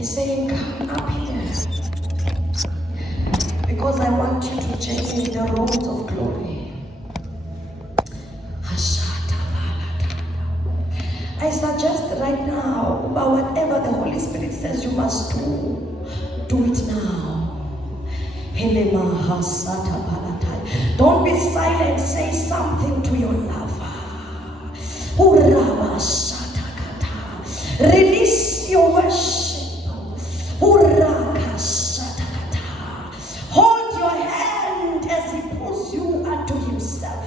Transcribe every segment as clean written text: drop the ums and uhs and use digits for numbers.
He's saying, come up here. Because I want you to journey in the roads of glory. I suggest right now, but whatever the Holy Spirit says you must do it now. Don't be silent, say something to your lover. Release your worship. Hold your hand as he pulls you unto himself.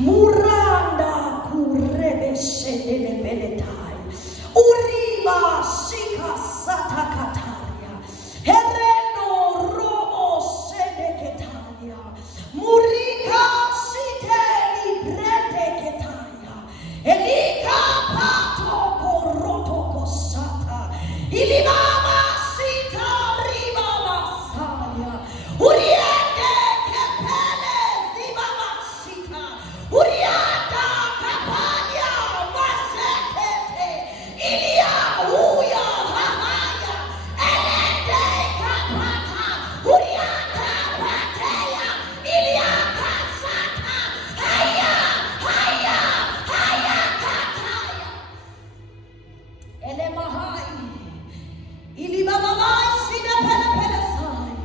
Muranda kurebeshedele beletai. Uriba shika satakataria. Hereno robo sedeketaria. Murika siteli bredeketaya. Elika pato koroto kosata. Ilimama sita riba masaya. Uriende kepele zibama sita. Urianda kapanya masekete. Ilia uya hahaya. Elende kapata. Urianda pateya. Ilia kasata. Haya, haya, haya kataya. Ele mahai. Ili baba mai sina pele pele saya.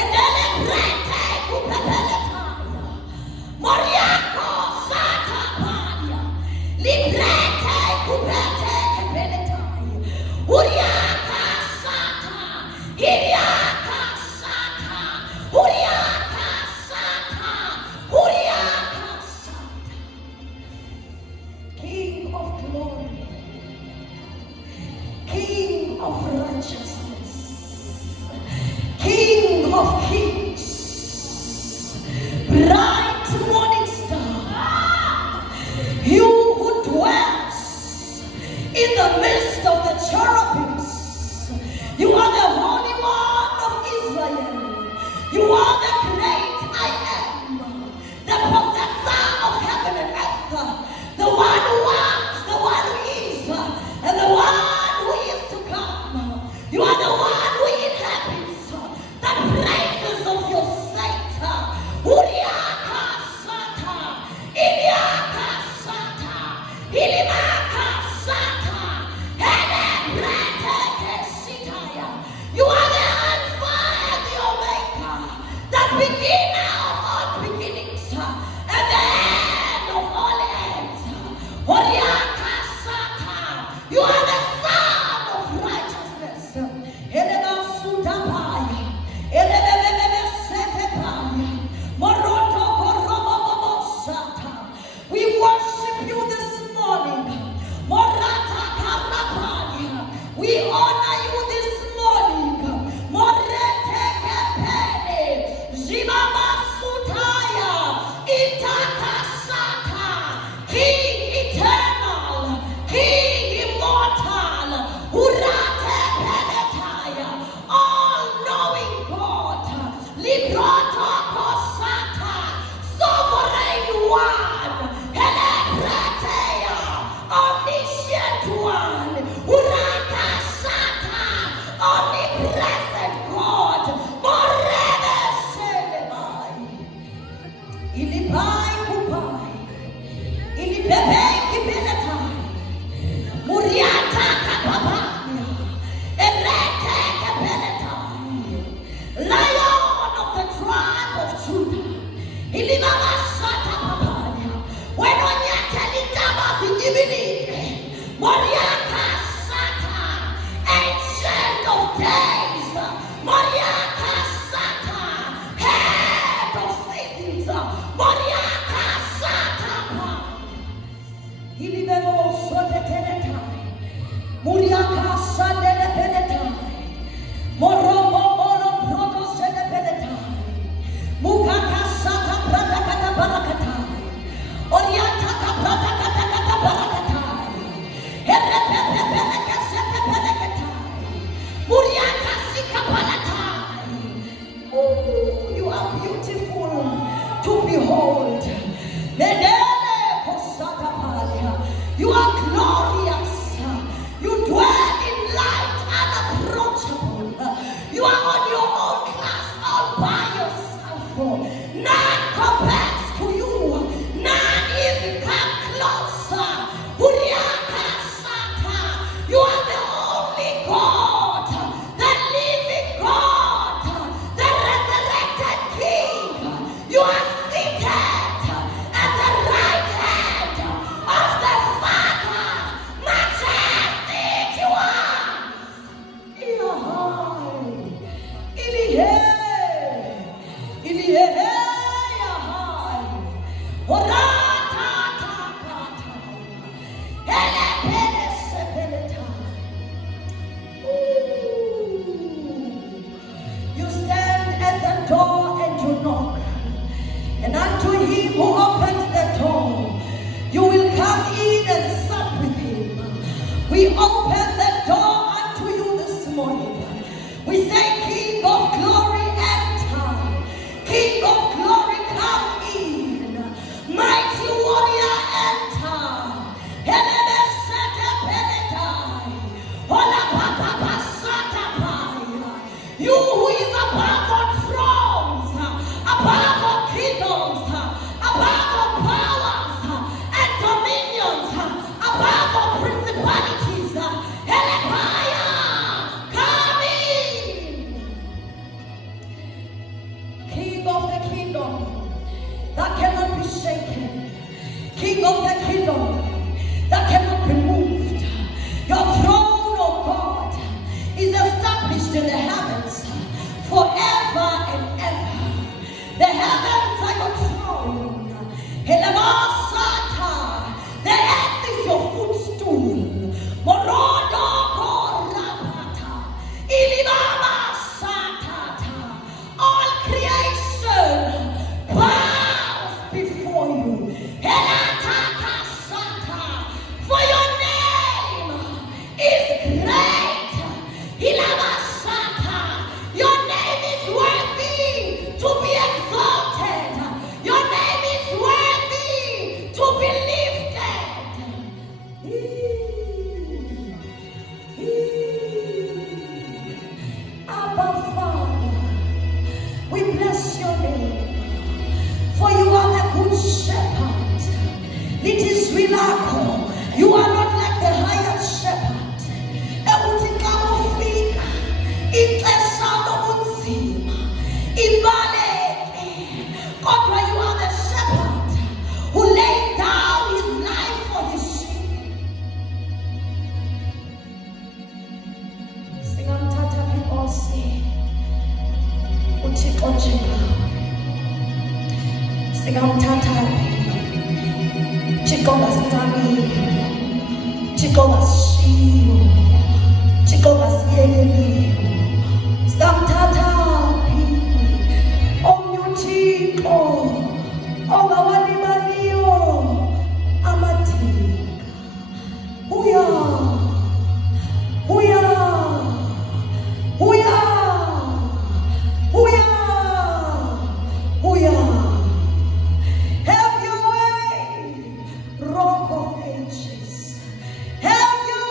Endele prete kupepele taya. Moriako sata panya. Librete kupete kepele taya. Uriaka sata. Iriaka sata. Uriaka sata. Uriaka sata. King of glory. King of righteousness, King of kings, bright morning star, you who dwells in the midst of the cherubims, you are the Holy One of Israel, you are the great I am, the possessor of heaven and earth, the one who was, the one who is, and the one who is to come. You are the one who inhabits the praises of your saints. Uriaka sata, Iliaka sata, Ilimaka sata, Hele brete sitaya. You are the Alpha and the Omega, the beginner of all beginnings and the end of all ends. Uriaka sata, you are the Son of righteousness. Elena sutapaya, elebebebe setepaya, moroto korobobobo sata. We worship you this morning. Morata karapaya. We honor you this morning. Morete kepene, zimama sutaya, itaka sata. King eternal, King immortal, urate penetaya, all-knowing God, libroto kosata, sovereign one, eleprateya, omniscient one, uraka sata, omnipresent God, morede selebai, ilipai kupai, ilipepei kipeletai, muriata kapapanya, elete kepeletai, Lion of the tribe of Judah, ilimama sata papanya, wenonyete litama vijibini, moriaka sata, ancient of days, moriaka sata, head of seasons, moriaka sata pa. Ilibemo sote tenetai, muriaka sandele penetai, morobo moro proto sede penetai, mukaka sata prata kata barakatai, oriata kaprata kata kata barakatai, hele pepe pele kesete pele ketai, muriaka We open the door unto you this morning. We say, King of glory, enter. King of glory, come in. Mighty warrior, enter. You who is above all thrones, above all kingdoms, above all powers and dominions, above all principalities, come in. King of the kingdom that cannot be shaken, King of the kingdom that cannot be moved. Your throne, oh God, is established in the heavens forever and ever. The heavens are your throne. The earth is your footstool. Morodo korapata. Ilibaba satata. All creation bows before you. Helataka sata. For your name is great. Hilabasata. Your name is worthy to be exalted. Your name is worthy to be lifted. Abba Father, we bless your name, for you are the good shepherd. It is miracle. You are not like the hired shepherd. God, you are the shepherd who lays down his life for his sheep. Singamthatha inkosi uThixo njengam. Singamthatha Thixo ngasingamile, Thixo ngasishiyo, Thixo ngasiyekeliyo. Singamthatha omnye uThixo ongawalibaliyo amadinga. Uya have your way, Rock of Ages. Have your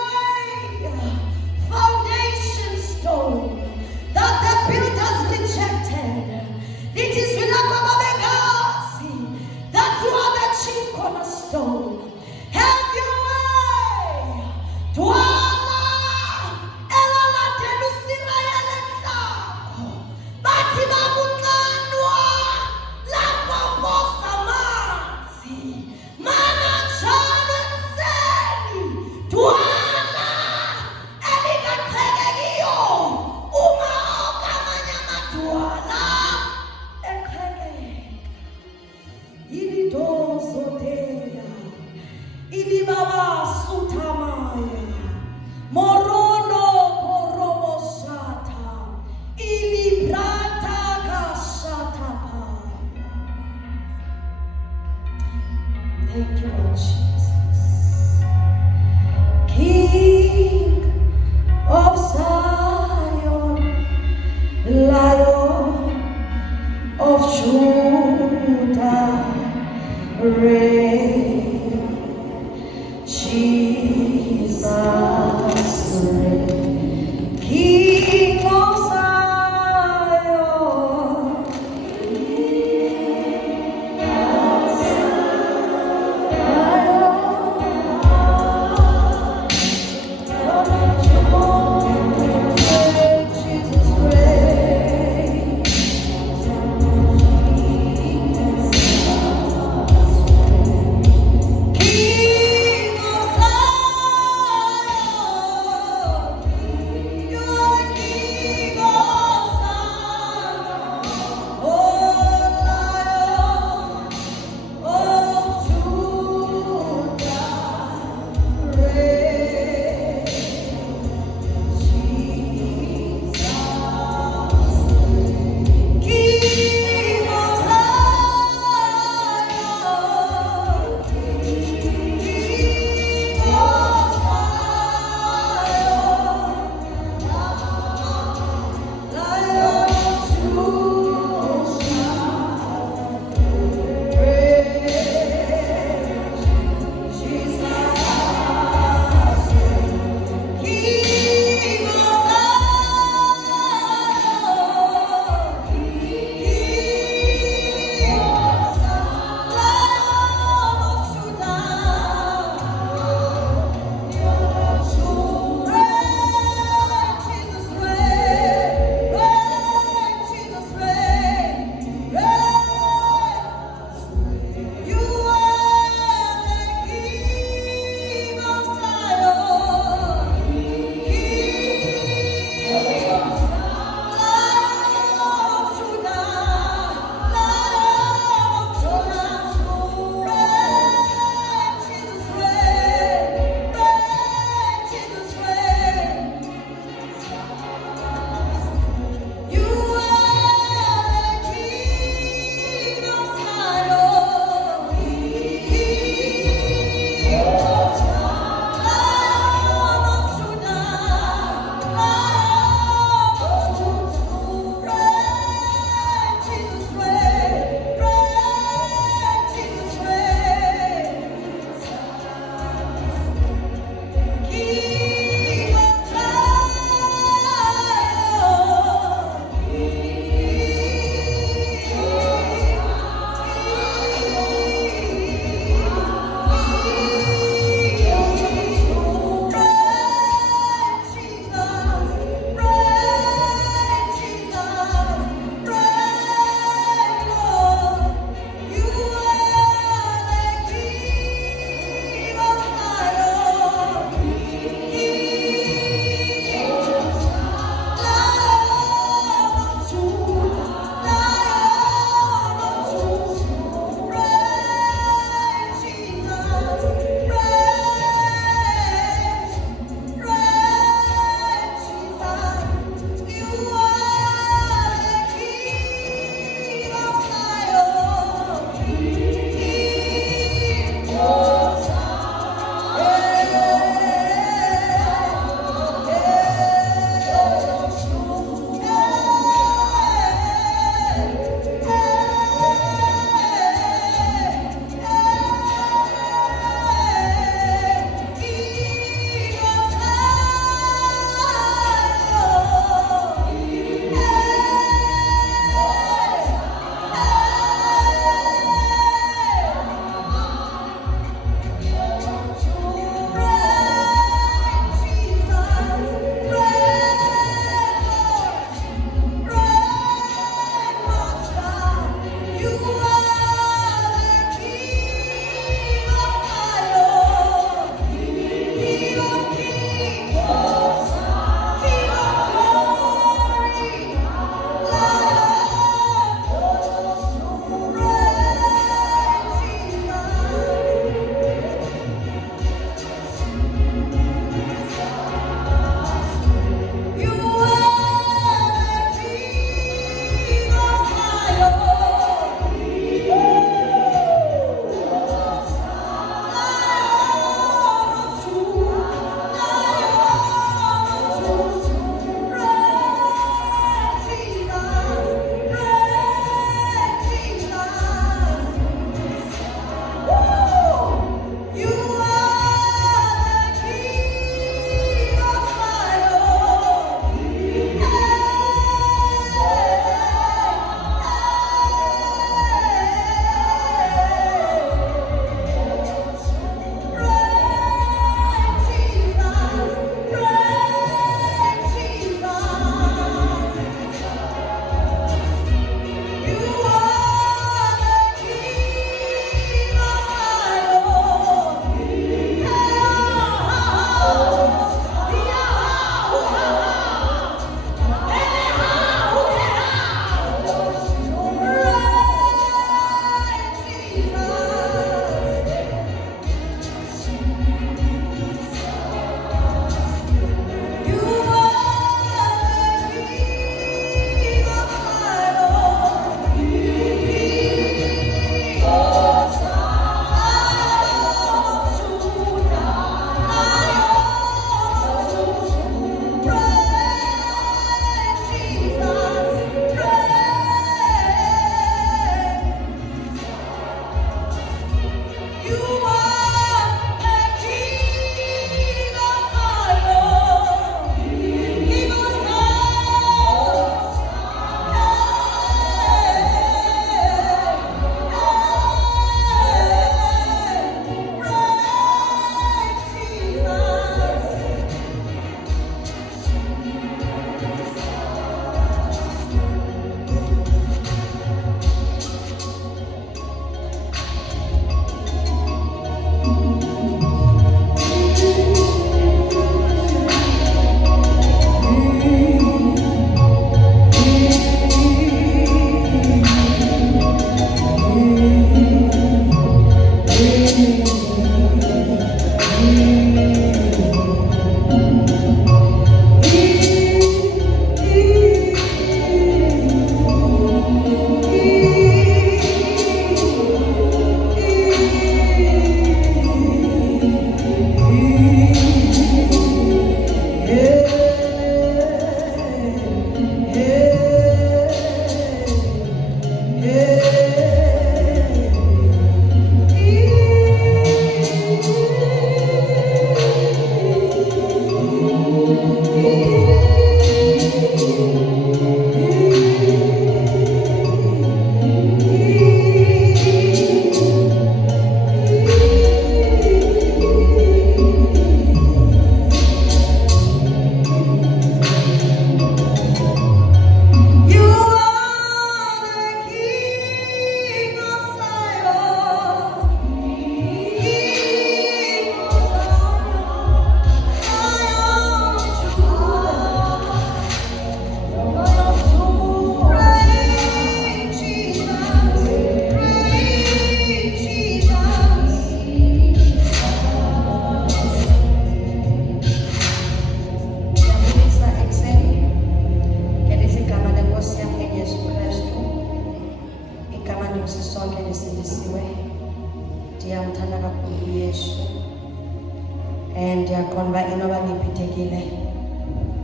khona ba inoba ngiphitekile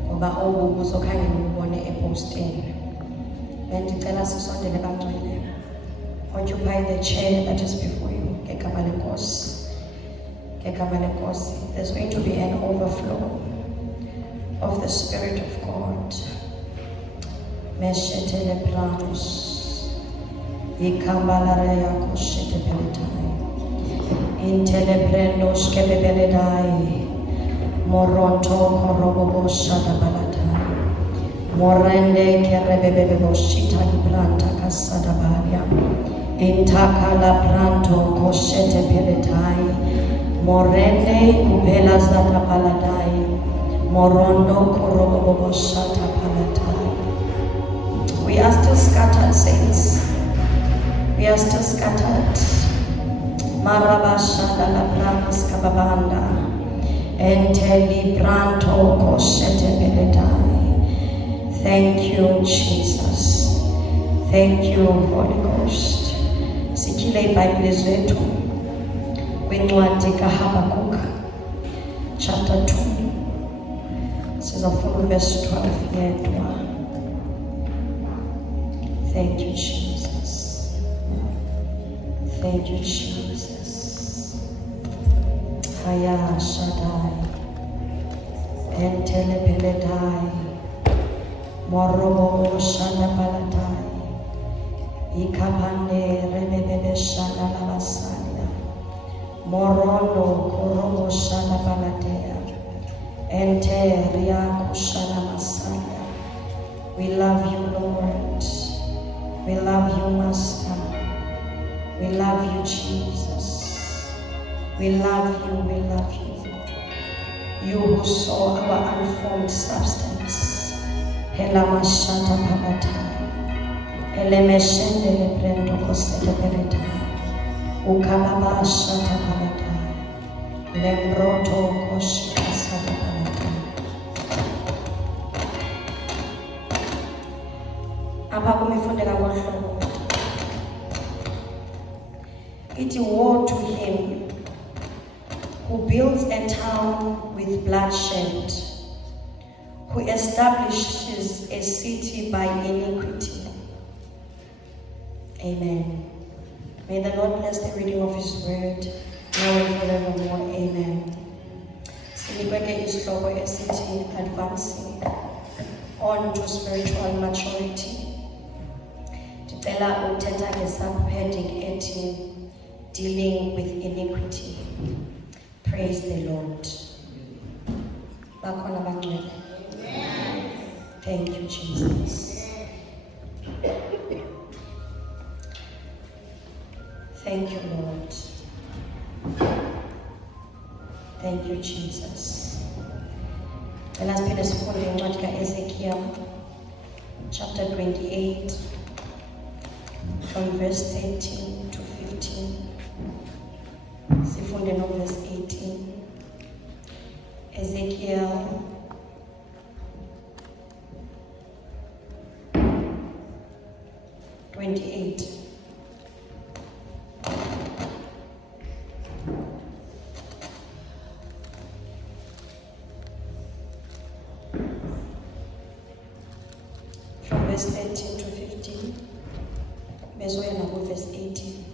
ngoba obu buzokhangela ukubone eposteni. Bendicela sisondele bangcwele. Occupy the chair that is before you. Ngegama lenkosi. Ngegama lenkosi. There's going to be an overflow of the Spirit of God. Meshetele pranos. Ikambalare yakoshete peletai. Intele prendos kebebeledai. Moronto korobobo shadabalatai. Morende kerebebebe boshita libranta kasadabalia. Intaka la pranto koshete peletai. Morende kubela zadabaladai. Morondo korobobo shata palatai. We are still scattered, saints. We are still scattered. Marabashada la branas kababanda. Enteli branto koshete peletai. Thank you, Jesus. Thank you, Holy Ghost. Sikile iBhayibheli zethu kwincwadi kaHabakuk chapter 2 sizafunda verse 12 yedwa. Thank you, Jesus. Thank you, Jesus. Haya Shaddai Entele Peledai Morobo Shada Palatai Ikapande Rebebe Shada Lavasalia Morondo Korobo Shada Palatea Ente Riaku Shada Masalia. We love you, Lord. We love you, Master. We love you, Jesus. We love you, we love you. You who saw our unformed substance. Helamashata Pavatai, Elemeshende Lebrendo Costele Peretai, Ukababa Shata Pavatai, Lembroto Koshika Sata Pavatai. Apa kumifundela ngohlobo. Iti woe to him who builds a town with bloodshed, who establishes a city by iniquity. Amen. May the Lord bless the reading of His word, now and forevermore. Amen. Sinibeke isihloko esithi advancing on to spiritual maturity. Ndicela uthetha nge-subheading ethi dealing with iniquity. Praise the Lord. Bakhona bangcwele. Thank you, Jesus. Thank you, Lord. Thank you, Jesus. And let's be this morning in what Ezekiel chapter 28 from verse 13 to 15. Sifunde no verse 18. Ezekiel 28. From verse 13 to 15. Bezoya na verse 18.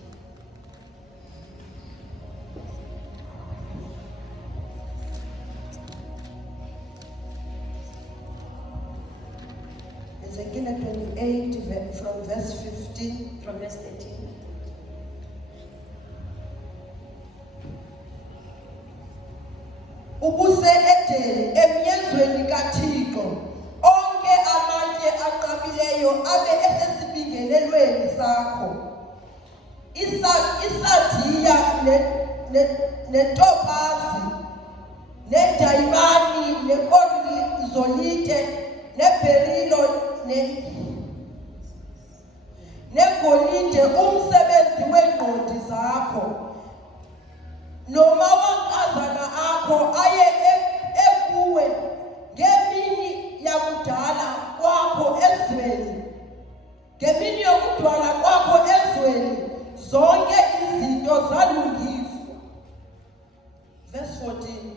Ezekiel 28 from verse 15. From verse 13. Ubuse Edeni emyenzweni kaThixo, onke amatye aqabileyo abe esesibingelelweni sakho. Isadiya netopazi, nedayimani, nekorizolite, neberilo, negolide, umsebenzi weengqondi zakho. Noma wankazana akho aye ekuwe ngemini yakudala kwakho ezweni. Ngemini yokudala kwakho ezweni zonke izinto zalungiswa. Verse 14.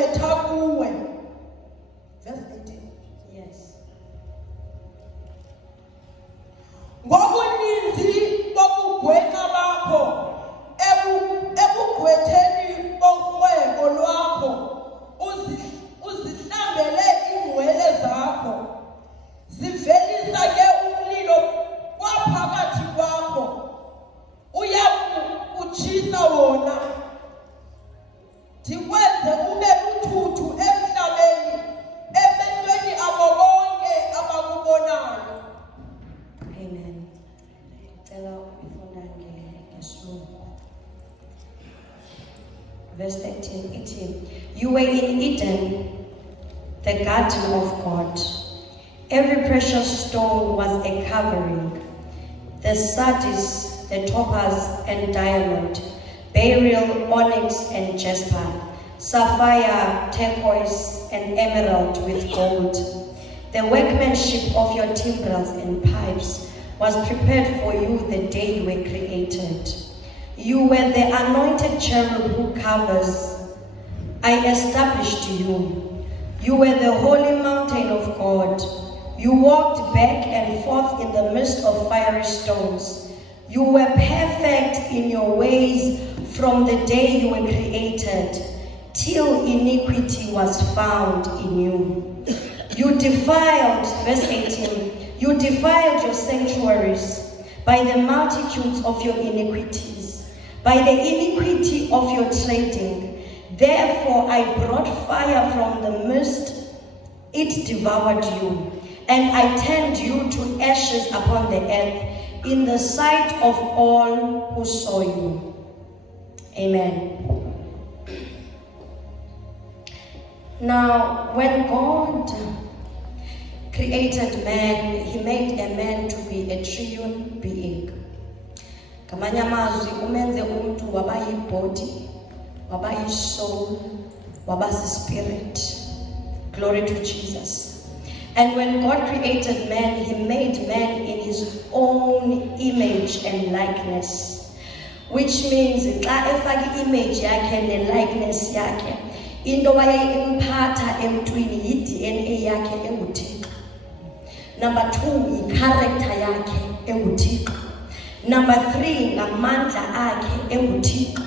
ukugqwetha kuwe. Verse 18. Yes. Ngobuninzi bobugwena bakho ebugwetheni borhwebo lwakho uzihlambele iingcwele zakho, zivelisa ke umlilo kwaphakathi kwakho, uyakutshisa wona, ndikwenze ube luthuthu emhlabeni, emehlweni abo bonke abakubonayo. Amen. Cela ukufunda ngesilungu. Verse 13, 18. You were in Eden, the garden of God. Every precious stone was a covering. The sardius, the topaz and diamond, beryl, onyx and jasper, sapphire, turquoise and emerald with gold. The workmanship of your timbrels and pipes was prepared for you the day you were created. You were the anointed cherub who covers. I established you. You were the holy mountain of God. You walked back and forth in the midst of fiery stones. You were perfect in your ways from the day you were created, till iniquity was found in you. You defiled, verse 18, you defiled your sanctuaries by the multitudes of your iniquities, by the iniquity of your trading. Therefore I brought fire from the mist, it devoured you, and I turned you to ashes upon the earth in the sight of all who saw you. Amen. Now, when God created man, he made a man to be a triune being. Ngamanye amazwi umenze umuntu waba yi-body, waba yi-soul, waba si-spirit. Glory to Jesus. And when God created man, he made man in his own image and likeness. Which means, xa efaka image yakhe ne-likeness yakhe, into wayeyimphatha emntwini yi-DNA yakhe enguThixo. Number 2, yi-character yakhe enguThixo. Number 3, ngamandla akhe enguThixo.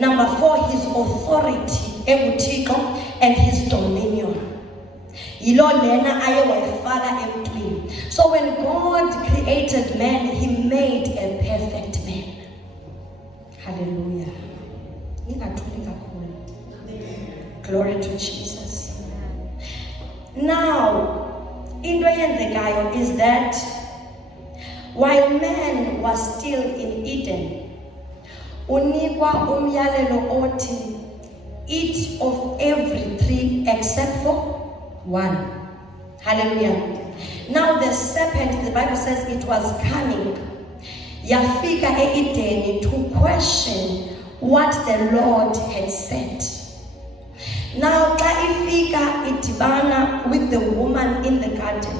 Number 4, his authority enguThixo and his dominion. Yilo lena aye wayifaka emntwini. So when God created man, he made a perfect man. Hallelujah. Glory to Jesus. Now, into eyenzekayo is that while man was still in Eden, unikwa umyalelo othi, eat of every tree except for one. Hallelujah. Now the serpent, the Bible says it was cunning. Yafika e-Eden to question what the Lord had said. Now, xa ifika idibana with the woman in the garden,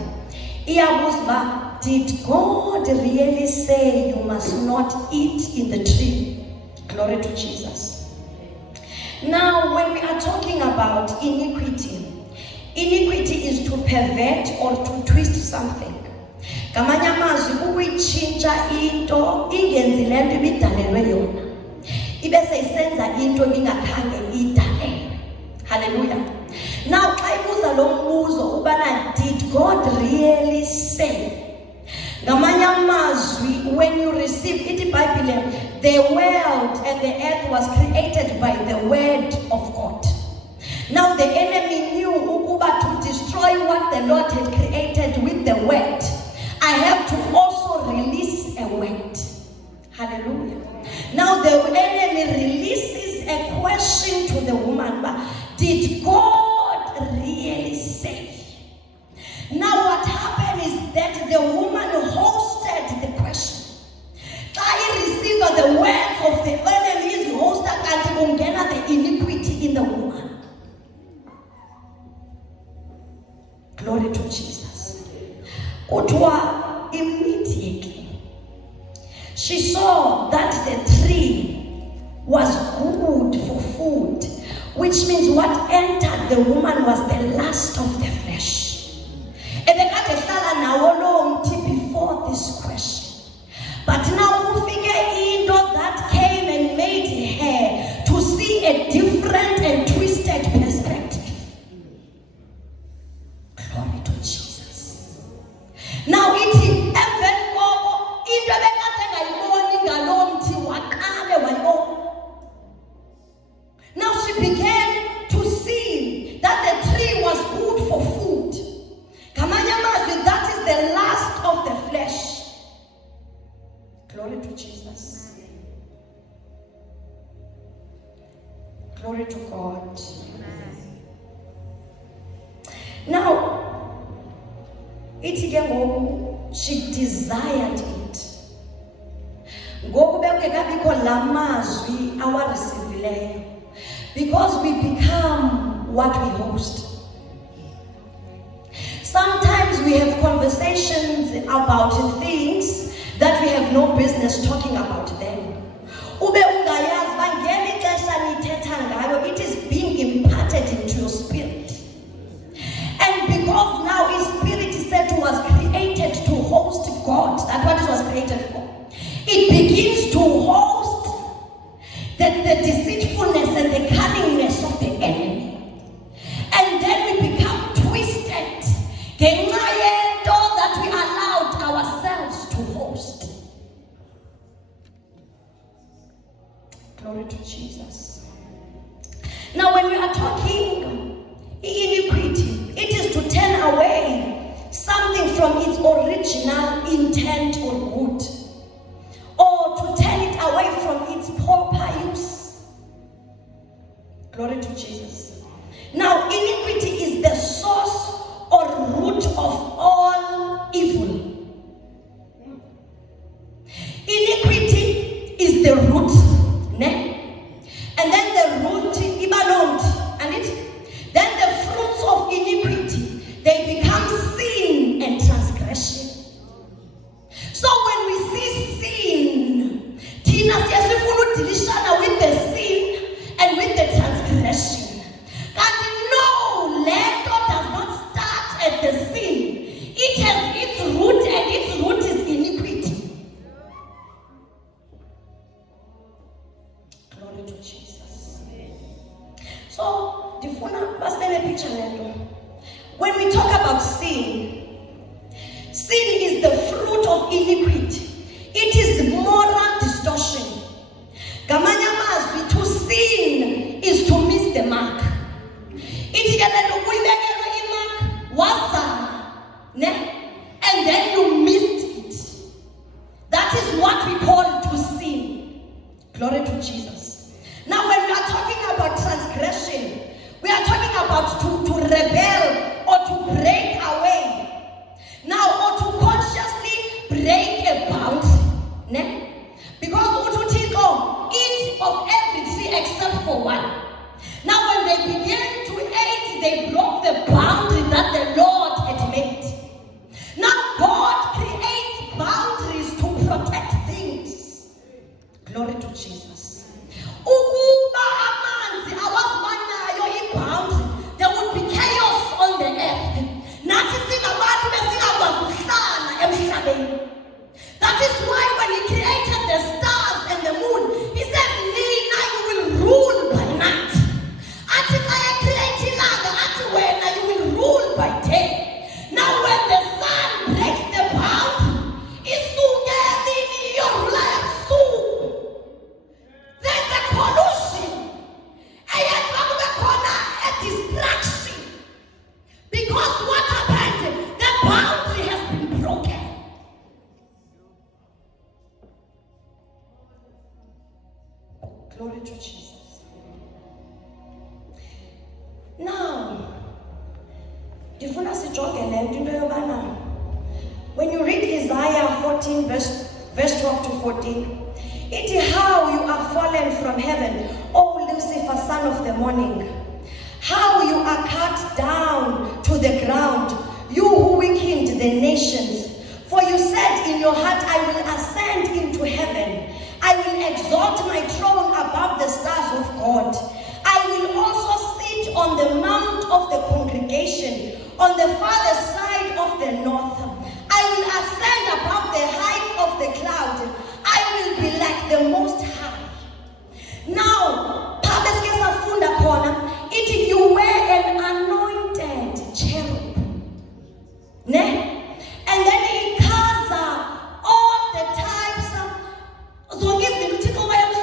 iyabuza, did God really say you must not eat in the tree? Glory to Jesus. Now, when we are talking about iniquity, iniquity is to pervert or to twist something. Ngamanye amazwi ukuyitshintsha into ingenzile nto ibidalelwe yona, ibe seyisenza into ingakhange idalelwe. Hallelujah. Now, xa ibuza lo mbuzo ubana, did God really say? Ngamanye amazwi, when you receive it, Bible, the world and the earth was created by the word of God. Now the enemy knew ukuba to destroy what the Lord had created with the word, I have to also release a word. Hallelujah. Now the enemy releases a question to the woman, did God really say? Now what happened is that the woman hosted the question. I received the words of the enemy's hosted and ungena the iniquity in the woman. Glory to Jesus. Kutwa immediately she saw that the tree was good for food, which means what entered the woman was the last of the flesh. Before this question. But now we figure into that came and made her to see a different and twisted perspective. Glory to Jesus. Now now she began to see that the tree was good for food. That is the last of the flesh. Glory to Jesus. Glory to God. Now, she desired it. Because we become what we host. Sometimes we have conversations about things that we have no business talking about them. It is being imparted into your spirit. And because now his spirit is said was created to host God, that's what it was created for. It begins to host the deceitfulness and the cunningness of the enemy. And then we become twisted. That we allowed ourselves to host. Glory to Jesus. Now when we are talking iniquity, it is to turn away something from its original intent or good, or to turn it away from its proper use. Glory to Jesus. Now iniquity is the source or root of all evil. Iniquity is the root, ne? And then the root ibalond, and then the fruits of iniquity, they become sin and transgression. So when we see sin, Tina says we follow dilishana with the sin and with the transgression. And no, leto does not start at the sin. It has its root, and its root is iniquity. Glory to Jesus. So, when we talk about sin, sin is the fruit of iniquity. It is moral distortion. To sin is to miss the mark. And then you missed it. That is what we call to sin. Glory to Jesus. Now when we are talking about transgression, we are talking about to rebel or to break away. Now, or to consciously break a boundary. Because Ututiko eat of every tree except for one. Now when they began to eat, they broke the boundary that the Lord had made. Now God creates boundaries to protect things. Glory to Jesus. There would be chaos on the earth. That is why when he created the stars and the moon, he said, Nina, you will rule by night. You will rule by day. Now when the sun breaks the boundary, there's a pollution. A distraction. Because what happened? The boundary has been broken. Glory to Jesus. Now, when you read Isaiah 14 verse 12 to 14, it is how you are fallen from heaven, O Lucifer, son of the morning. How you are cut down to the ground, you who weakened the nations. For you said in your heart, I will ascend into heaven. I will exalt my throne above the stars of God. I will also sit on the mount on the farther side of the north. I will ascend above the height of the cloud. I will be like the Most High. Now, Pabes Kesafunda Kona, it you were an anointed cherub. Ne? And then he cast all the types of so give the little way of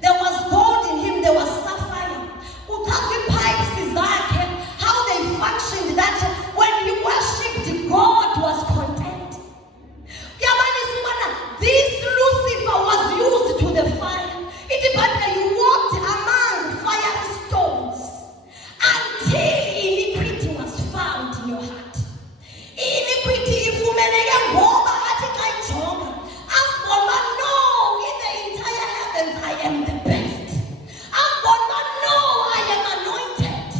there was gold in him, there was sapphire. Utafi pipes is like how they functioned, that when he worshipped, God was content. This Lucifer was used to the fire. It meant you walked among fire stones until iniquity was found in your heart. Iniquity, if you may go no, in the entire heavens I am the best. No, I am anointed.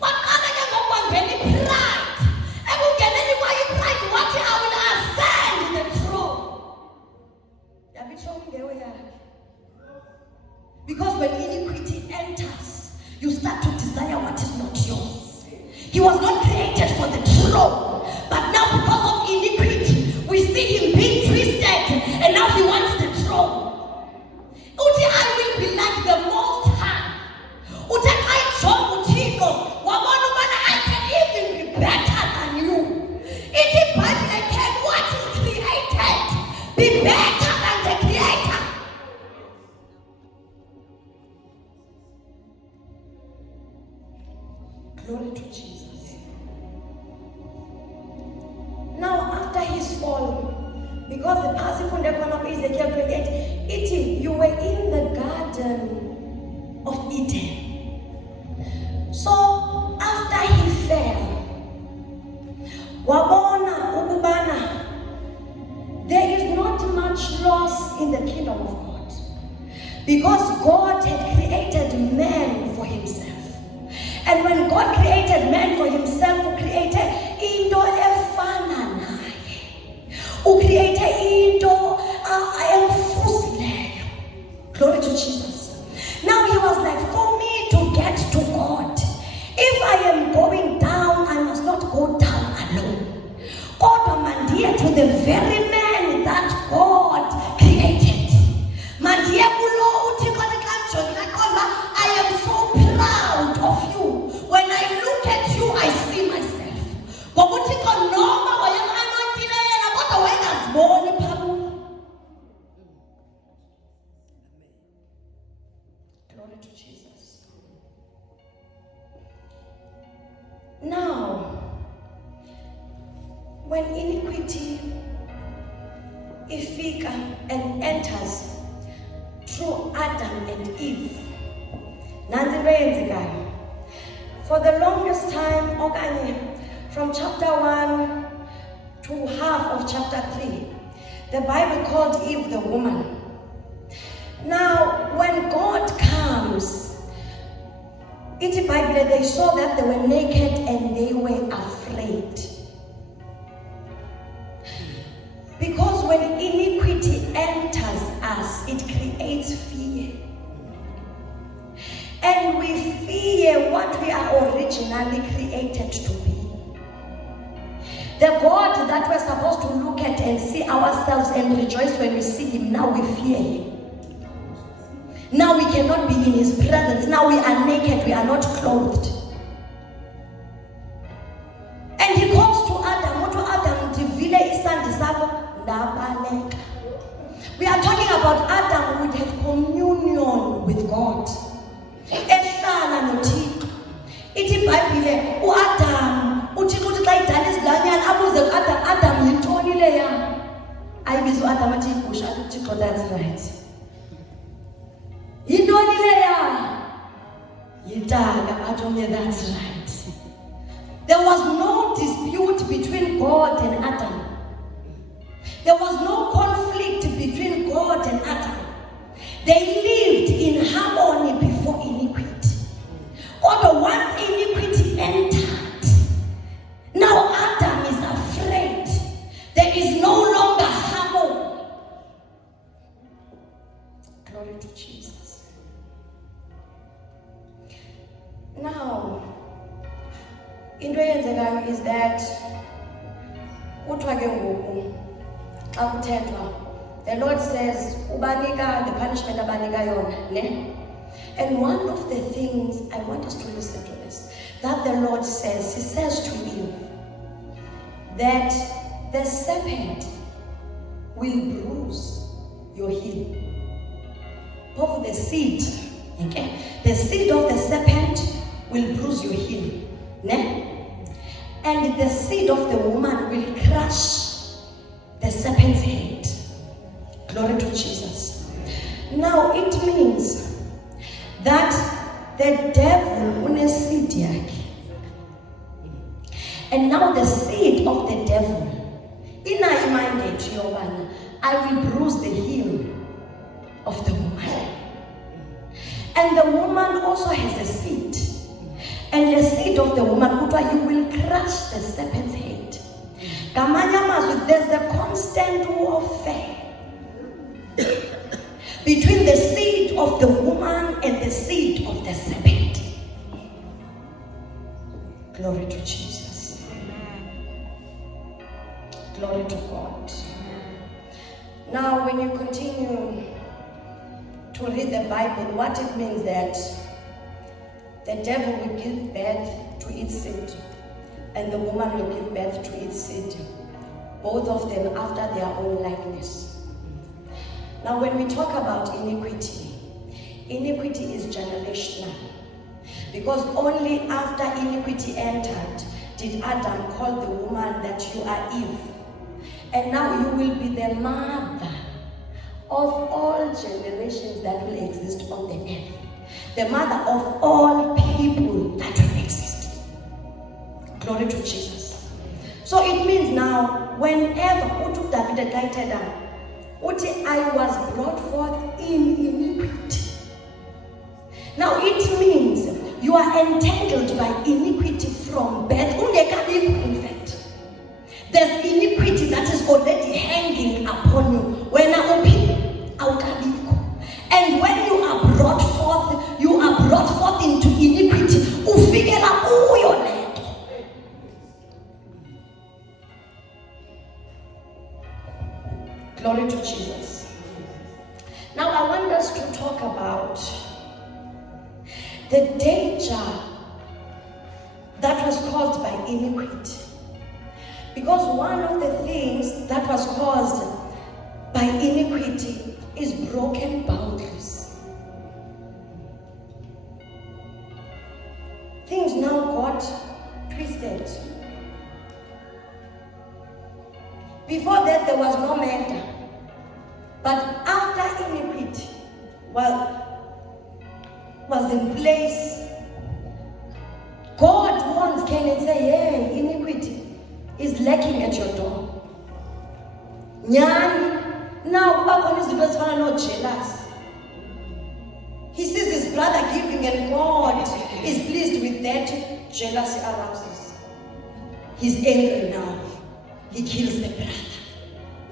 What other than one very pride? I will get anybody pride. What I will ascend the throne. Because when iniquity enters, you start to desire what is not yours. He was not created for the throne, but now because of iniquity, we see him being twisted, and now he wants the throne. Uti, I will be like the Most High. Uti, I can even be better than you. It is like what is created be better than the Creator. Glory to Jesus. Now, after his fall, because the passage from the corner of Ezekiel 28, you were in the Garden of Eden. So, after he fell, wabona ukubana, there is not much loss in the kingdom of God, because God had created man for himself. And when God created man for himself, who created into efana naye, who created into emfusileyo. Glory to Jesus. Now he was like, for me to get to God, if I am going down, I must not go down alone. God mandia to the very man that God created. Mandia kulo uti I am so proud of you. When I look at you, I see myself. Glory to Jesus. Now, when iniquity ifika and enters through Adam and Eve, for the longest time, from chapter 1 to half of chapter 3, the Bible called Eve the woman. Now, when God comes, in the Bible, they saw that they were naked and they were afraid. Because when iniquity enters us, it creates fear. And we fear what we are originally created to be. The God that we're supposed to look at and see ourselves and rejoice when we see him, now we fear him. Now we cannot be in his presence. Now we are naked, we are not clothed. And he calls to Adam, what to Adam? We are talking about Adam who would have communion with God. Ehlala noThixo. Ithi iBhayibhile uAdam uThixo uthi xa idala izilwanyana abuze uAdam yintoni leya? Ayibizwa uAdam athi igusha athi uThixo, that's right. Yintoni leya? Yintaka athi omnye, that's right. There was no dispute between God and Adam. There was no conflict between God and Adam. They lived in harmony before iniquity. Although once iniquity entered, now Adam is afraid. There is no longer harmony. Glory to Jesus. Now, into eyenzekayo is that kuthiwa ke ngoku xa kuthethwa, the Lord says ubanika the punishment abanika yona, ne? And one of the things I want us to listen to this, that the Lord says, he says to Eve that the serpent will bruise your heel. Of the seed, okay? The seed of the serpent will bruise your heel, ne? And the seed of the woman will crush the serpent's head. Glory to Jesus. Now it means that the devil une seed yakhe. And now the seed of the devil inayo mandate yobana I will bruise the heel of the woman. And the woman also has a seed. And the seed of the woman, you will crush the serpent's head. There's a constant warfare between the seed of the woman and the seed of the serpent. Glory to Jesus. Glory to God. Now, when you continue to read the Bible, what it means that the devil will give birth to its seed, and the woman will give birth to its seed, both of them after their own likeness. Now, when we talk about iniquity, iniquity is generational, because only after iniquity entered did Adam call the woman that you are Eve, and now you will be the mother of all generations that will exist on the earth, the mother of all people that will exist. Glory to Jesus. So it means now, whenever David guided them, I was brought forth in iniquity. Now it means you are entangled by iniquity from birth. In fact, there's iniquity that is already hanging upon you. When and when you are brought forth into iniquity, glory to Jesus. Now I want us to talk about the danger that was caused by iniquity. Because one of the things that was caused by iniquity is broken boundaries. Things now got twisted. Before that, there was no murder. But after iniquity was in place, God once came and said, hey, iniquity is lacking at your door. Nyani. Now, no jealous. He sees his brother giving and God is pleased with that. Jealousy arouses. He's angry now. He kills the brother.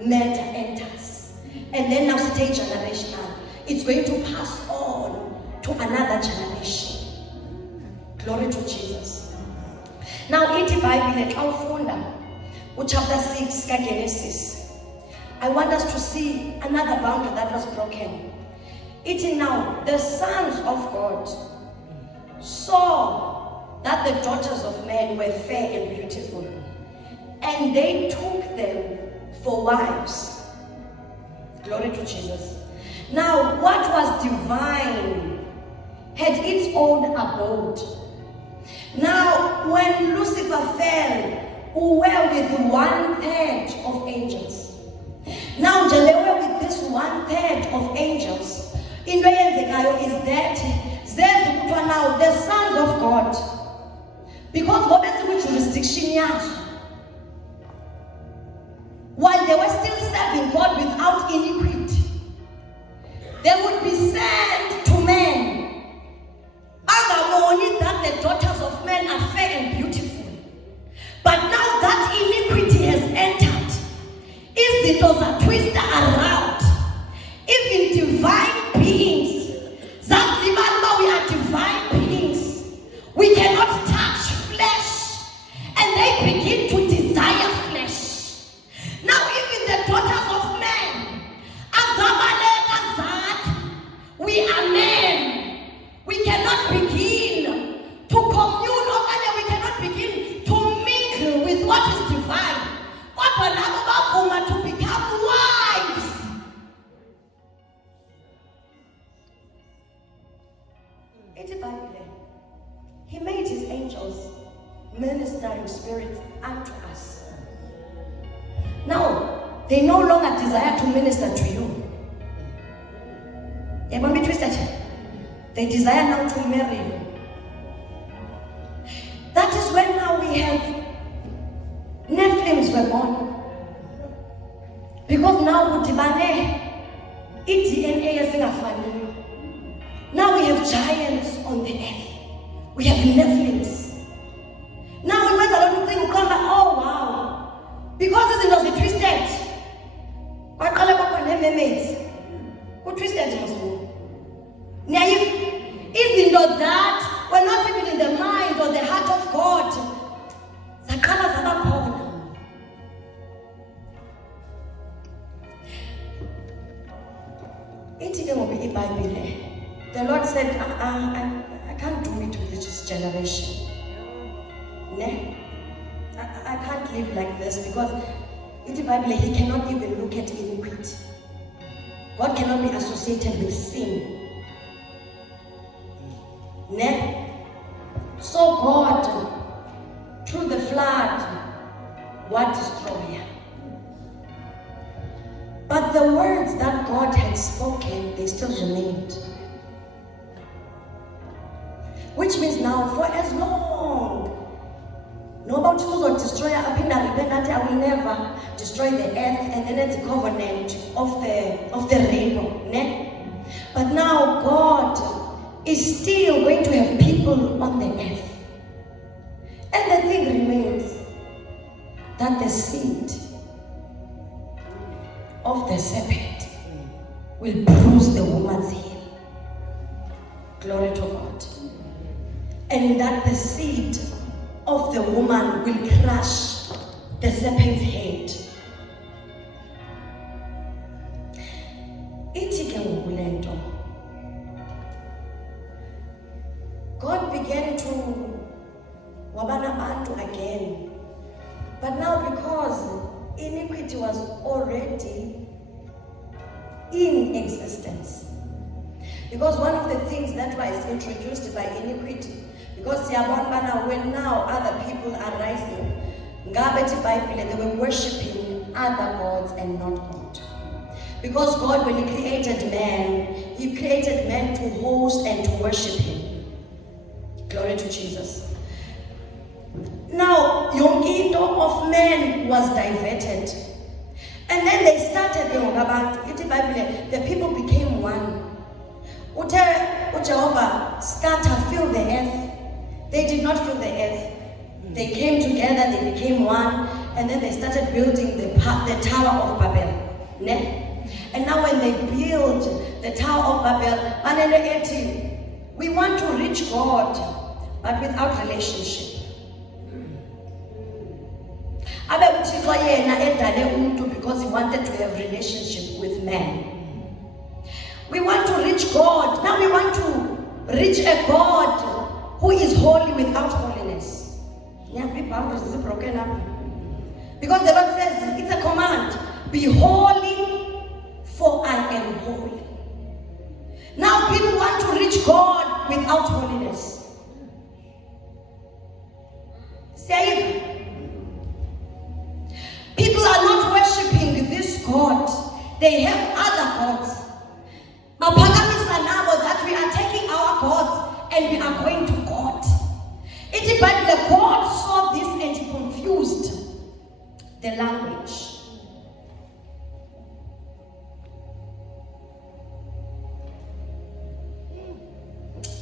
Murder enters. And then now stage generational. It's going to pass on to another generation. Glory to Jesus. Now, in the Bible, chapter 6, Genesis, I want us to see another boundary that was broken. It now, the sons of God saw that the daughters of men were fair and beautiful, and they took them for wives. Glory to Jesus. Now, what was divine had its own abode. Now, when Lucifer fell, who were with 1/3 of angels. Now, Jalewa with this 1/3 of angels, in the is that now the sons of God, because what is the jurisdiction yes, while they were still serving God without iniquity, they would be sent to men. Only that the daughters of men are fair and beautiful. But now that iniquity has entered, if the doors are twisted around, even divine beings, that we are divine beings, we cannot touch flesh his angels ministering spirits unto us. Now, they no longer desire to minister to you. They desire now to marry you. That is when now we have Nephilims were born. Because now kudibane i-DNA ezingafaniyo. Now we have giants on the earth. We have Nephilims. Now we went a lot of things, oh wow. Because izinto zi-twisted. Kwaqala kwakho nee-mermaids. Ku-twisted mos. Izinto that were not even in the mind or the heart of God. Zaqala zabakhona. Ithi ke ngoku iBhayibhile. The Lord said, I can't do it with this generation. I can't live like this because in the Bible, He cannot even look at iniquity. God cannot be associated with sin. So God, through the flood, what destroy? But the words that God had spoken, they still remained. Which means now, for as long, nobody will destroy, I will never destroy the earth, and then it's a covenant of the rainbow. But now God is still going to have people on the earth. And the thing remains that the seed of the serpent will bruise the woman's heel. Glory to God. And that the seed of the woman will crush the serpent's head. God began to wabana bantu again. But now because iniquity was already in existence. Because one of the things that was introduced by iniquity, because when now other people are rising, they were worshipping other gods and not God. Because God, when He created man to host and to worship Him. Glory to Jesus. Now, yonke of men was diverted. And then they started the people became one. Jehovah scatter, fill the earth. They did not fill the earth. They came together, they became one, and then they started building the Tower of Babel. And now when they build the Tower of Babel, we want to reach God, but without relationship. Because He wanted to have relationship with man. We want to reach God. Now we want to reach a God who is holy without holiness. Boundaries is broken up. Because the Lord says it's a command. Be holy, for I am holy. Now people want to reach God without holiness. Say, people are not worshipping this God. They have other gods. That we are taking our gods and we are going to God. It is but the God saw this and He confused the language.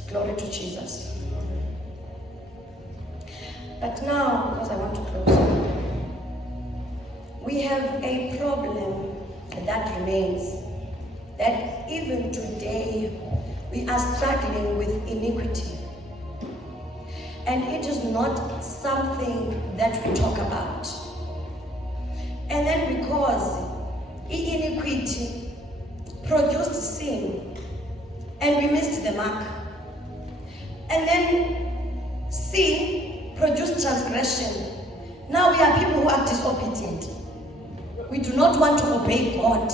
Glory to Jesus. But now, because I want to close, we have a problem that remains. That even today we are struggling with iniquity. And it is not something that we talk about. And then because iniquity produced sin and we missed the mark. And then sin produced transgression. Now we are people who are disobedient. We do not want to obey God.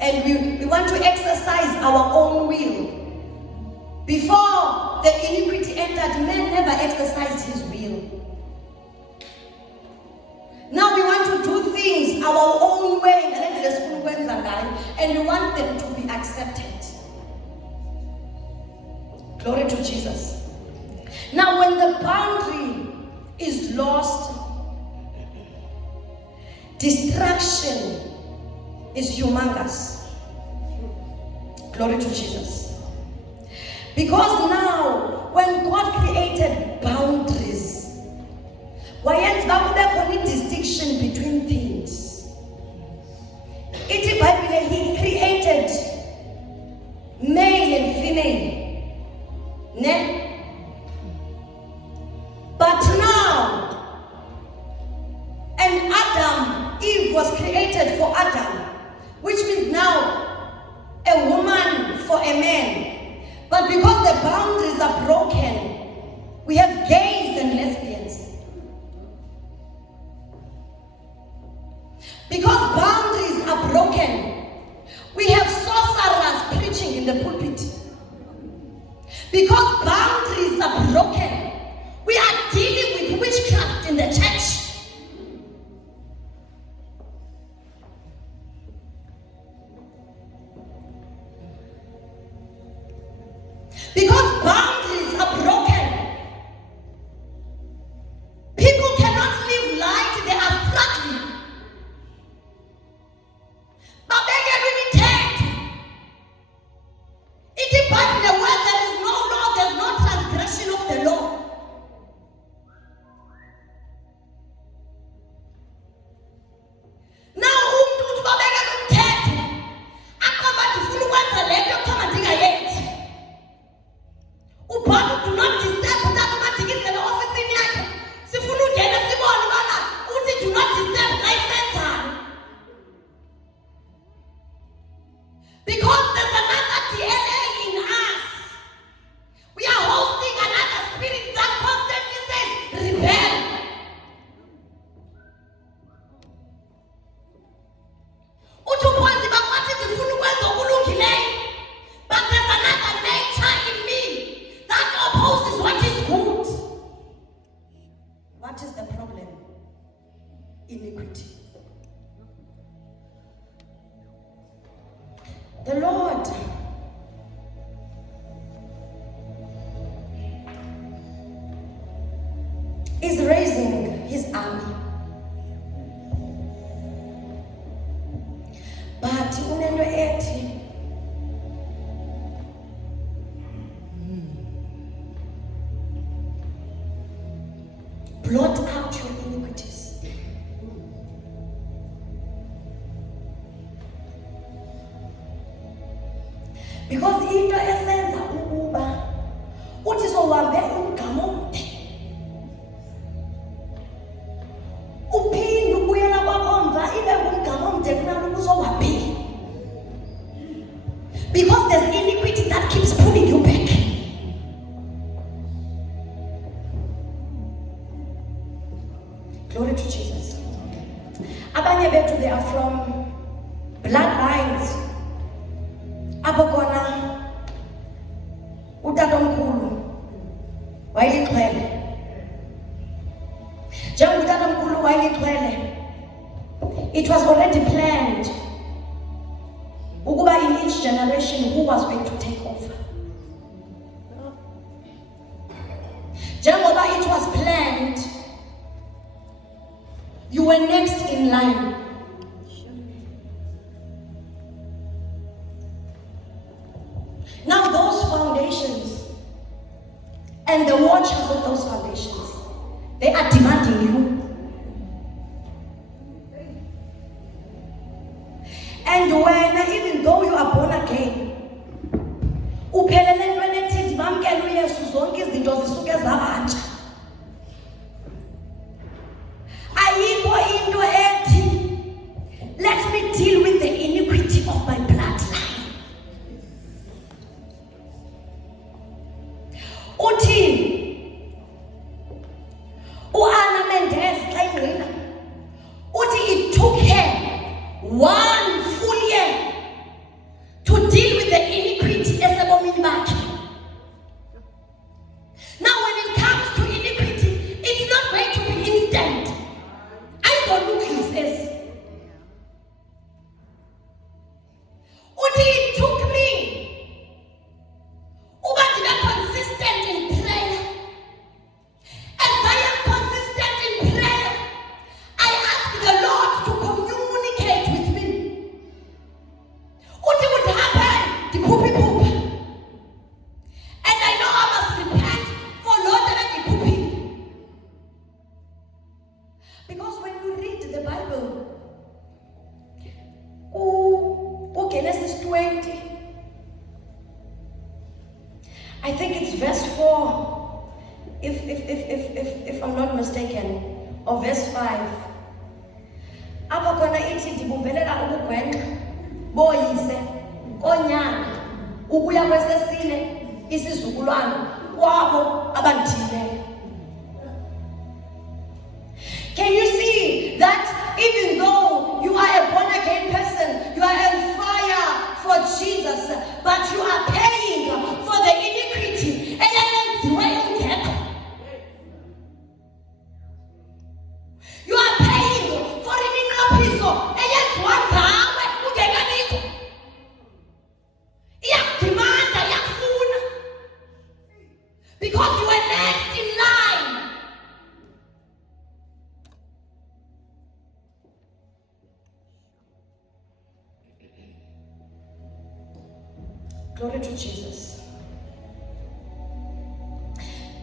And we want to exercise our own will before the iniquity entered, man never exercised his will. Now we want to do things our own way, and we want them to be accepted. Glory to Jesus. Now when the boundary is lost, destruction is humongous. Glory to Jesus. Because now, when God created boundaries, wayenza distinction between things. Ithi Bible, he created male and female. Ne? But now, and Eve was created for Adam, which means now a woman for a man. But because the boundaries are broken, we have gays and lesbians. Because boundaries are broken, we have sorcerers preaching in the pulpit. Because boundaries are broken, we are dealing with witchcraft in the church. Because boundaries are broken, people cannot live light, they are struggling. But they get really tagged. It is part in the world, there is no law, there is no transgression of the law. Now, who to beg and tagged? I come back to full ones and let you come and dig a yet. Upon do not disturb that automatic in the office in yet. Sifunu Jena Simon Mana, Uti do not disturb life center. Because there's another DNA in us. We are hosting another spirit that constantly says, rebel. Utupondi bakwati zifunu wenzo kulungile. But there's another nature in me that opposes what is good. What is the problem? Iniquity. The Lord is raising his army. But unendo ethi blot out your iniquities. Because into esenza ukuba uthi sohambe umgama omde uphinde ubuyela kwakhomva ibe ngumgama omde kunalo kuzohambile. Because there's iniquity that keeps pulling you back. Glory to Jesus. Abanye bethu, they are from bloodlines. Abokona utatomkhulu wayelixhwele. Njengoba utatomkhulu wayelixhwele, it was already planned ukuba in each generation who was going to take over. Njengoba it was planned, you were next in line. Now those foundations and the watchers of those foundations, they are demanding you. And when, even though you are born again, uphelele entweni ethi ndibamkele uYesu zonke izinto zisuke zabatsha. Ayikho into ethi if I'm not mistaken, or verse 5. Apha khona ithi ndibuvelela ubugwenxa boyise konyana ukuya kwesesine isizukulwana kwabo abandithileyo. Can you see that even though you are a born-again person, you are on fire for Jesus, but you are paying for the iniquity eyenziwe ingekho? You are paying for iminqophiso eyenziwa ngawe ungekabikho. Iyakudimanda, iyakufuna, because you were next in line. Glory to Jesus.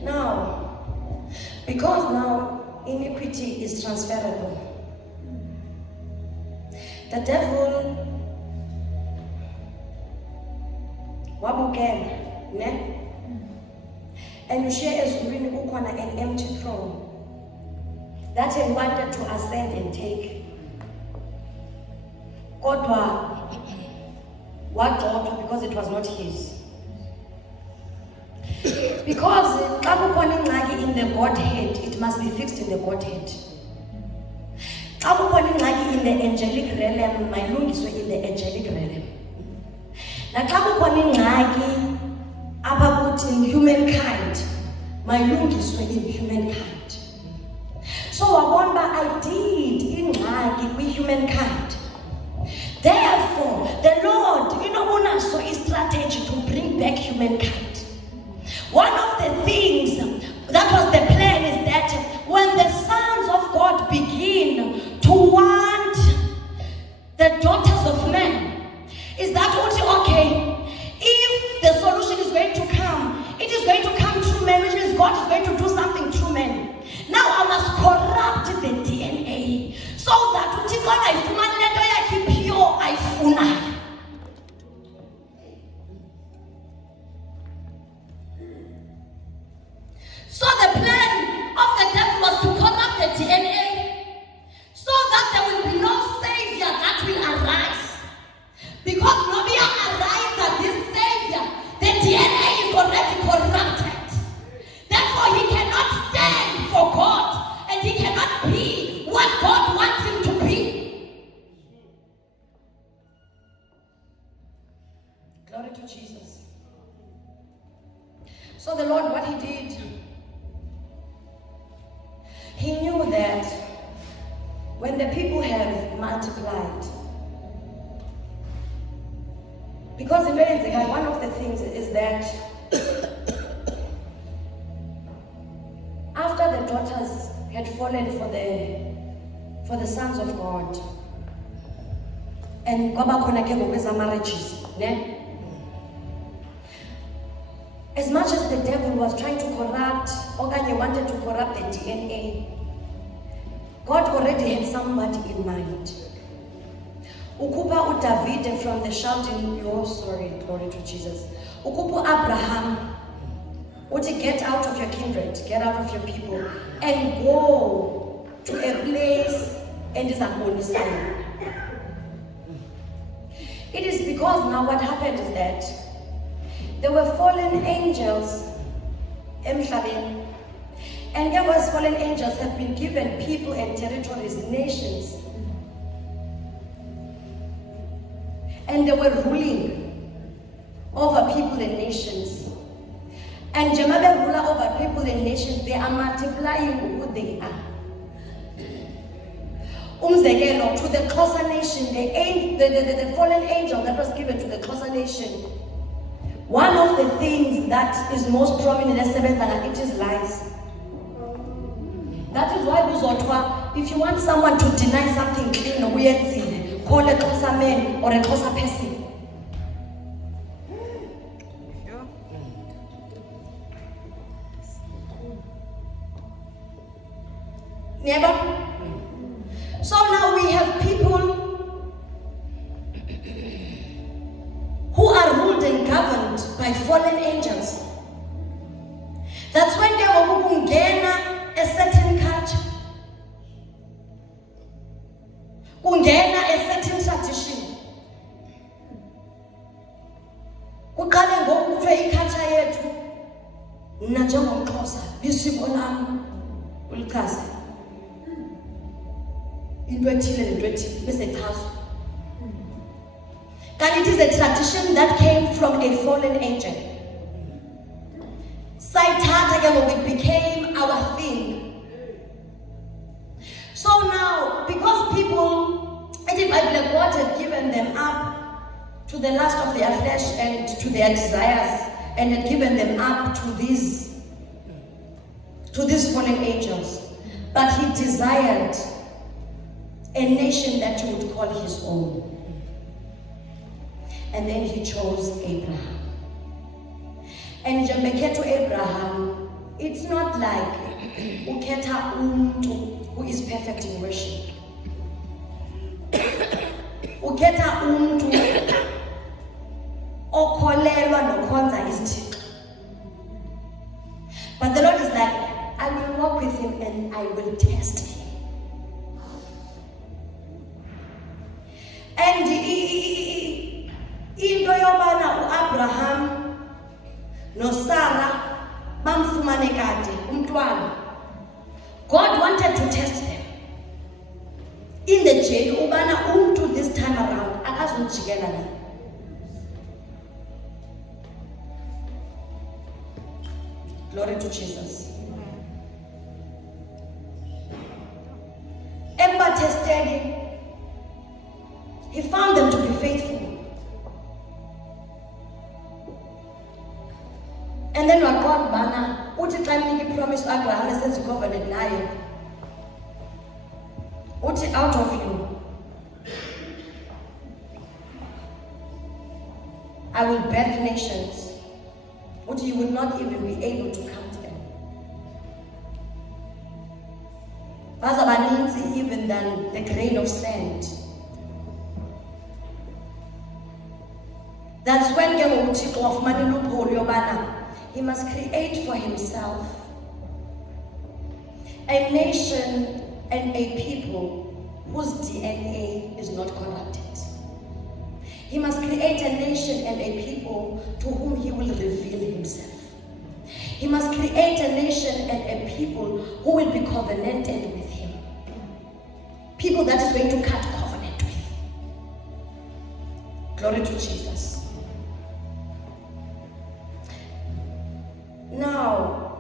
Now, because now iniquity is transferable, the devil wabukela, ne? And you share ezulwini kukhona an empty throne that he wanted to ascend and take. Kodwa wagxothwa because it was not his. Because xa kukhona ingxaki in the Godhead, it must be fixed in the Godhead. Xa kukhona ingxaki in the angelic realm, mayilungiswe in the angelic realm. Naxa kukhona ingxaki apha kuthi in humankind, mayilungiswe in humankind. So wabona uba I did ingxaki kwi-humankind. Therefore, the Lord, inobunaso strategy to bring back humankind. One of the things that was the plan is that when the sons of God begin to want the daughters of men, is that okay, if the solution is going to come, it is going to come through men, which means God is going to do something through men. Now I must corrupt the DNA so that uThixo ayifumani lento yakhe pure ayifunayo. So the plan of the devil was to corrupt the DNA so that there will be no savior that will arise. Because nobody arrives at this savior, the DNA is already corrupted. Therefore he cannot stand for God and he cannot be what God wants him to be. Glory to Jesus. So the Lord, what he did, he knew that when the people have multiplied, because in one of the things is that after the daughters had fallen for the sons of God, and kwaba khona ke ngokweza marriages, ne? As much as the devil was trying to corrupt, okanye wanted to corrupt the DNA, God already had somebody in mind. Ukupa David from the shouting, your story, glory to Jesus. Ukupa Abraham, uti get out of your kindred, get out of your people, and go to a place and is a sign. It is because now what happened is that there were fallen angels emhlabeni, and those fallen angels have been given people and territories, nations, and they were ruling over people and nations. And Jemabe ruler over people and nations, they are multiplying who they are. Umzekelo, to the closer nation, the fallen angel that was given to the closer nation, one of the things that is most prominent in it is lies. That is why if you want someone to deny something clean or weird, call a closer man or a closer person. Never. So now we have people who are ruled and governed by fallen angels. That's when they were sam ulichaze into ethile nento ethile bese chazwa. Kanti it is a tradition that came from a fallen angel. Sayithatha ke ngoku, it became our thing. So now, because people, I think God had given them up to the lust of their flesh and to their desires, and had given them up to these fallen angels. But he desired a nation that he would call his own. And then he chose Abraham. And Jembekhetu Abraham, it's not like ukhetha umuntu who is perfect in worship. Ukhetha umuntu okholelwa nokhonza isithixo. But the Lord is like, I will walk with him and I will test him. And into yobana uAbraham noSarah bamfumane kade umntwana, God wanted to test them in the jail ubana umntu this time around akazujikela na. Glory to Jesus. Emba tested, he found them to be faithful. And then what God bana uthi xa mnike promise Abraham esenza covenant naye uthi out of you I will birth nations. Uthi you will not even be able to count them. Bazabaninzi even than the grain of sand. That's when ke uThixo wafumana loophole yobana he must create for himself a nation and a people whose DNA is not corrupted. He must create a nation and a people to whom he will reveal himself. He must create a nation and a people who will be covenanted with him. People that is going to cut covenant with. Glory to Jesus. Now,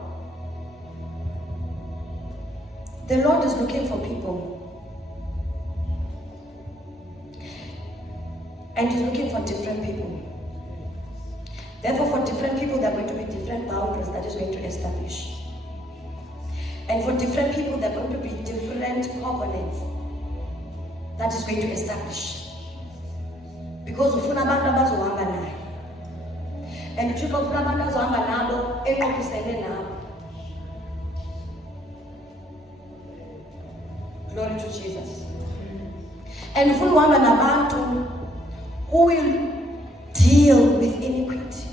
the Lord is looking for people. And he's looking for different people. Therefore, for different people, there are going to be different boundaries that he's going to establish. And for different people, there are going to be different covenants that he's going to establish. Because ufuna abantu abazohamba naye. And uThixo ufuna abantu abazohamba nabo enqophisene nabo. Glory to Jesus. And ufuna uhamba nabantu who will deal with iniquity.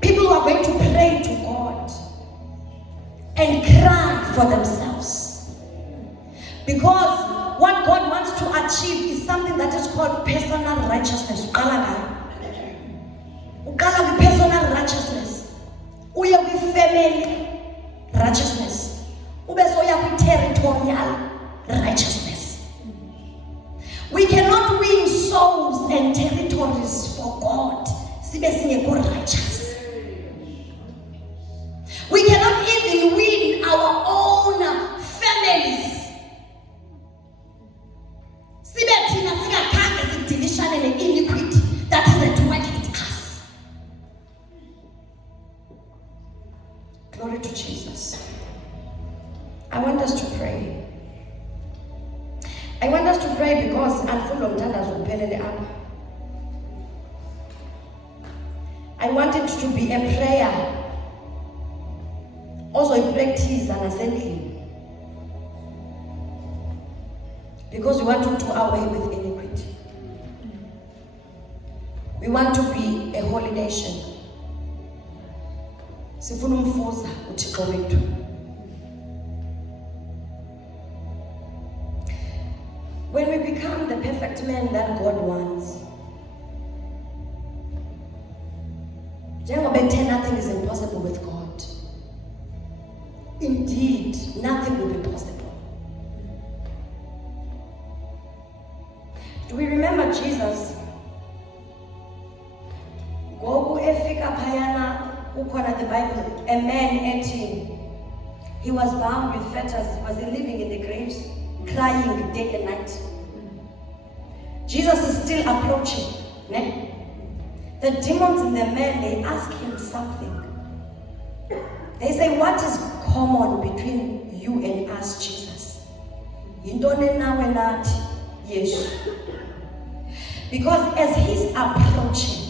People who are going to pray to God and cry for themselves. Because what God wants to achieve is something that is called personal righteousness. Ukala personal righteousness. Uya family righteousness. Ubeso uya territorial righteousness. We cannot win souls and territories for God. Righteous. We cannot even win our own families. Iniquity that is at work with us. Glory to Jesus. I want us to pray. I want us to pray because I want it to be a prayer, also a practice and assembly, because we want to do away with iniquity. We want to be a holy nation. Sifuna umfuza uThixo wethu. When we become the perfect man that God wants, nothing is impossible with God. indeed nothing will be possible. Do we remember Jesus? Goku efika phayana ukhona the Bible, a man 18. He was bound with fetters, he was living in the graves, crying day and night. Jesus is still approaching. Ne? The demons in the man, they ask him something. They say, what is common between you and us, Jesus? Yintoni nawe nathi, Yesu? Because as he's approaching,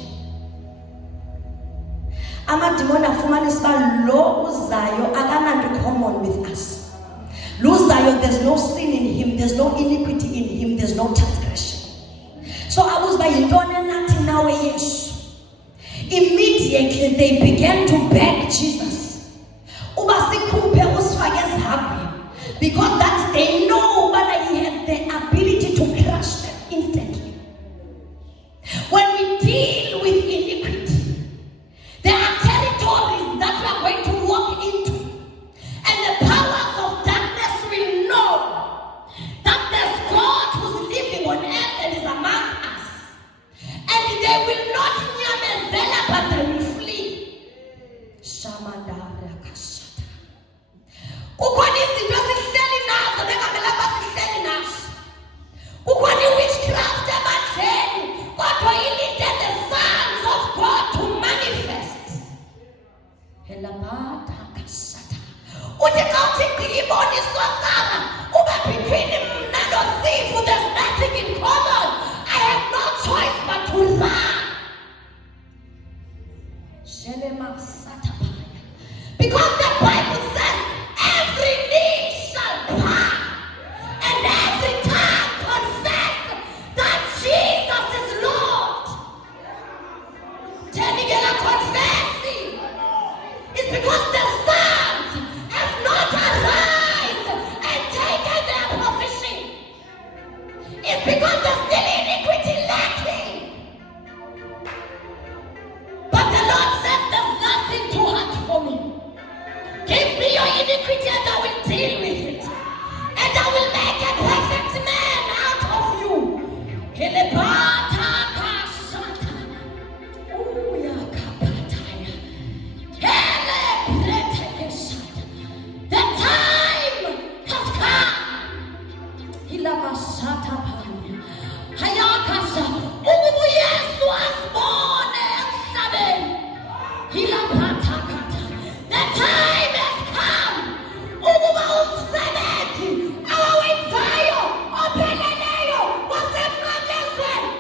amadimoni afumanisa uba lo uzayo akananto common with us. Lo uzayo, there's no sin in him, there's no iniquity in him, there's no transgression. So abuza yintoni nathi nawe Yesu? Immediately they began to beg Jesus, uba sikhuphe usifake ezihagwini, because that they know that he had the ability to crush them instantly. When we deal with iniquity, there are territories that we are going to walk into, and the powers of darkness will know that there's God who's living on earth and is among us, and they will not nyamezela, but they will flee. Shamadara kasata. Kukhona izinto esihleli nazo nengamelanga sihleli nazo. Kukhona witchcraft emadleni, kodwa ilinde the sons of God to manifest. Helabata kasata. Uthi xa uthi ngiyiboniswa Sara, uba between mna noSifu there's nothing in common. I have no choice but to run. Because the Bible says every knee shall bow and every tongue confess that Jesus is Lord. Telling confessing. It's because the sons have not arisen and taken their position. It's because there's still iniquity lacking. But the Lord says there's nothing too hard for me. Give me your iniquity and I will deal with it. And I will make a perfect man out of you. Helebata kasata. Uya kapataya. Helebrete kesata. The time has come. Hilabasata panya. Hayakasa. Ubu Yesu asbone emhlabeni. Hilapata kata. The time has come. Ukuba umsebenzi awenzayo opheleleyo wasemnqamlezweni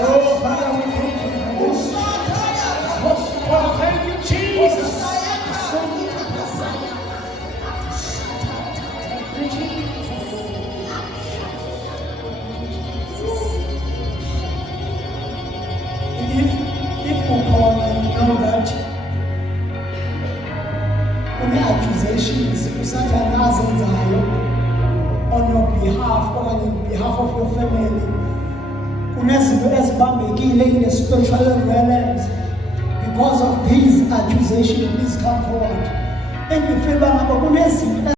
Oh, Father, we thank you. Oh, thank you, Jesus. If you call and you know that when the accusations on your behalf or on behalf of your family, in the spiritual realms, because of these accusations, please come forward. And you feel